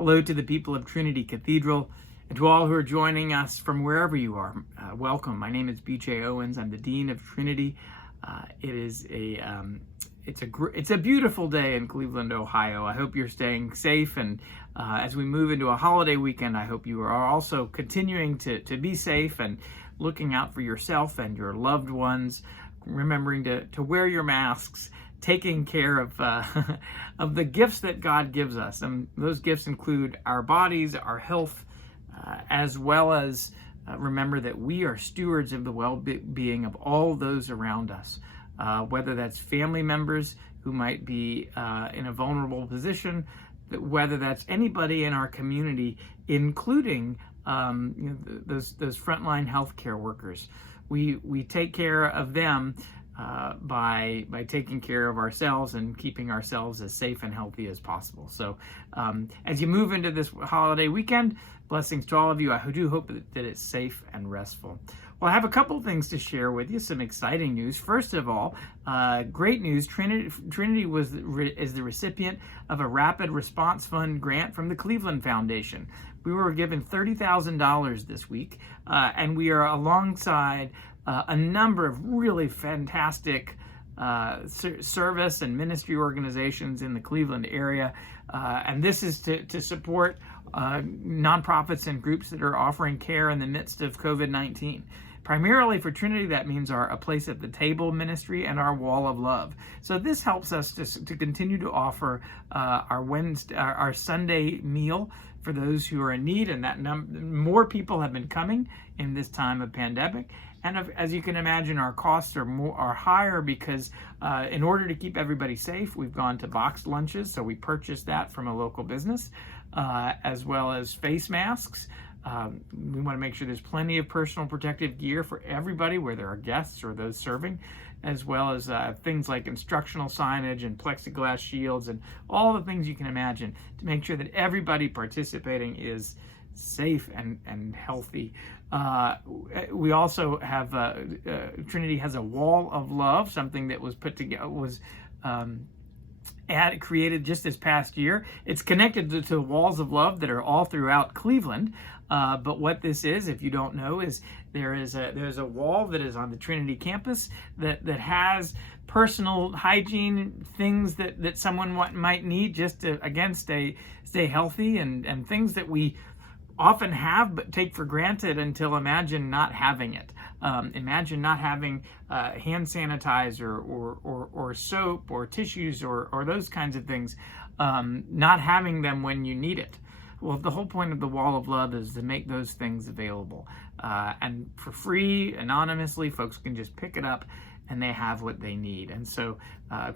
Hello to the people of Trinity Cathedral, and to all who are joining us from wherever you are. Welcome. My name is Dean Owens. I'm the Dean of Trinity. It's a beautiful day in Cleveland, Ohio. I hope you're staying safe, and as we move into a holiday weekend, I hope you are also continuing to be safe and looking out for yourself and your loved ones, remembering to wear your masks, taking care of of the gifts that God gives us. And those gifts include our bodies, our health, as well as remember that we are stewards of the well-being of all those around us, whether that's family members who might be in a vulnerable position, whether that's anybody in our community, including those frontline healthcare workers. We take care of them by taking care of ourselves and keeping ourselves as safe and healthy as possible. So as you move into this holiday weekend, blessings to all of you. I do hope that it's safe and restful. Well, I have a couple of things to share with you, some exciting news. First of all, great news. Trinity is the recipient of a Rapid Response Fund grant from the Cleveland Foundation. We were given $30,000 this week, and we are alongside a number of really fantastic service and ministry organizations in the Cleveland area. And this is to support nonprofits and groups that are offering care in the midst of COVID-19. Primarily for Trinity, that means A Place at the Table ministry and our Wall of Love. So this helps us to continue to offer our Sunday meal for those who are in need, and that more people have been coming in this time of pandemic. And as you can imagine, our costs are higher because in order to keep everybody safe, we've gone to boxed lunches. So we purchased that from a local business, as well as face masks. We want to make sure there's plenty of personal protective gear for everybody, whether our guests or those serving, as well as things like instructional signage and plexiglass shields and all the things you can imagine to make sure that everybody participating is safe and healthy. We also have Trinity has a Wall of Love, something that was put together created just this past year. It's connected to walls of love that are all throughout Cleveland. But what this is, if you don't know, is there's a wall that is on the Trinity campus that has personal hygiene things that someone might need just to, again, stay healthy, and things that we often have but take for granted until imagine not having it. Imagine not having hand sanitizer or soap or tissues or those kinds of things, not having them when you need it. Well, the whole point of the Wall of Love is to make those things available. And for free, anonymously, folks can just pick it up and they have what they need. And so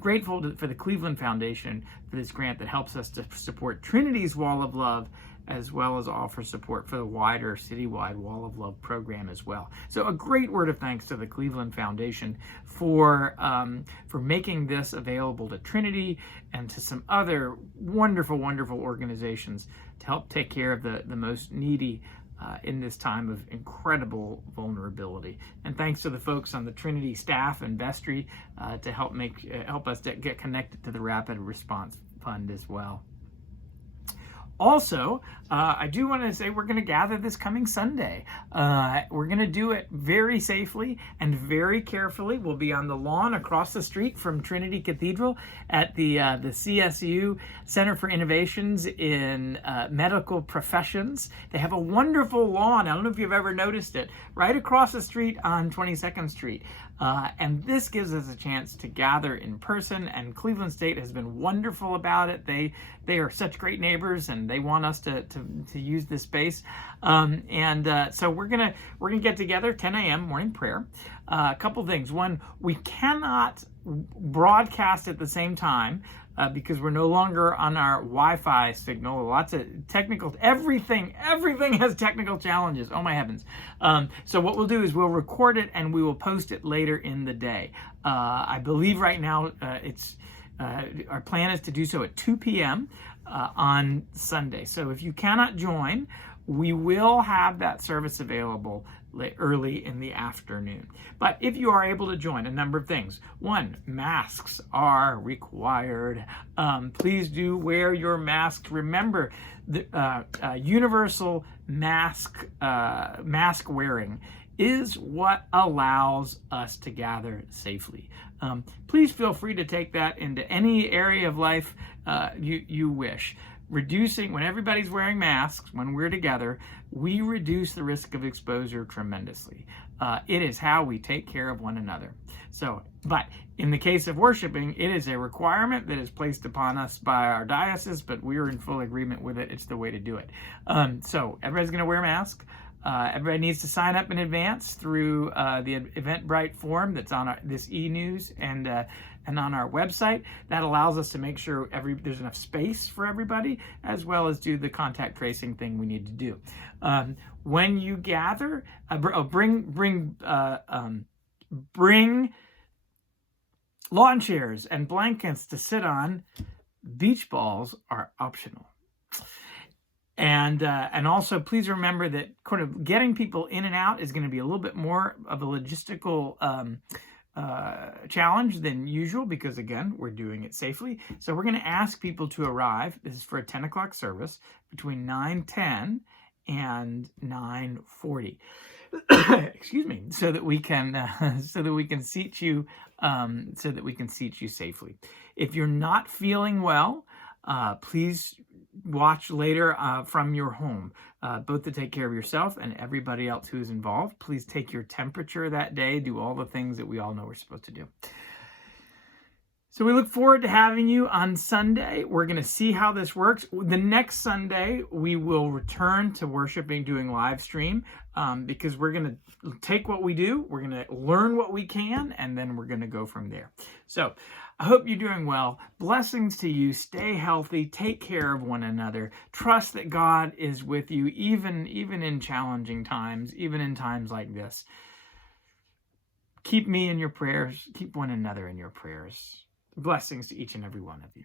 grateful for the Cleveland Foundation for this grant that helps us to support Trinity's Wall of Love, as well as offer support for the wider citywide Wall of Love program as well. So a great word of thanks to the Cleveland Foundation for making this available to Trinity and to some other wonderful, wonderful organizations to help take care of the most needy in this time of incredible vulnerability. And thanks to the folks on the Trinity staff and vestry to help us to get connected to the Rapid Response Fund as well. Also, I do want to say we're going to gather this coming Sunday. We're going to do it very safely and very carefully. We'll be on the lawn across the street from Trinity Cathedral at the CSU Center for Innovations in Medical Professions. They have a wonderful lawn. I don't know if you've ever noticed it, right across the street on 22nd Street. And this gives us a chance to gather in person, and Cleveland State has been wonderful about it. They are such great neighbors, and they want us to use this space. So we're gonna get together 10 a.m. morning prayer. A couple things. One, we cannot broadcast at the same time because we're no longer on our Wi-Fi signal. Lots of everything has technical challenges. Oh my heavens. So what we'll do is we'll record it and we will post it later in the day. I believe right now our plan is to do so at 2 p.m. On Sunday. So if you cannot join, we will have that service available early in the afternoon. But if you are able to join, a number of things. One, masks are required. Please do wear your mask. Remember, the universal mask wearing is what allows us to gather safely. Please feel free to take that into any area of life you wish. Reducing, when everybody's wearing masks, when we're together, we reduce the risk of exposure tremendously. It is how we take care of one another. So, but in the case of worshiping, it is a requirement that is placed upon us by our diocese, but we're in full agreement with it. It's the way to do it. So everybody's going to wear a mask. Everybody needs to sign up in advance through the Eventbrite form that's on this e-news and on our website. That allows us to make sure there's enough space for everybody, as well as do the contact tracing thing we need to do. When you gather, bring lawn chairs and blankets to sit on. Beach balls are optional. And also, please remember that kind of getting people in and out is going to be a little bit more of a logistical challenge than usual, because again, we're doing it safely. So we're going to ask people to arrive. This is for a 10 o'clock service between 9:10 and 9:40. Excuse me, so that we can seat you safely. If you're not feeling well, please watch later from your home, both to take care of yourself and everybody else who is involved. Please take your temperature that day. Do all the things that we all know we're supposed to do. So we look forward to having you on Sunday. We're going to see how this works. The next Sunday, we will return to worshiping, doing live stream, because we're going to take what we do, we're going to learn what we can, and then we're going to go from there. So I hope you're doing well. Blessings to you. Stay healthy. Take care of one another. Trust that God is with you, even in challenging times, even in times like this. Keep me in your prayers. Keep one another in your prayers. Blessings to each and every one of you.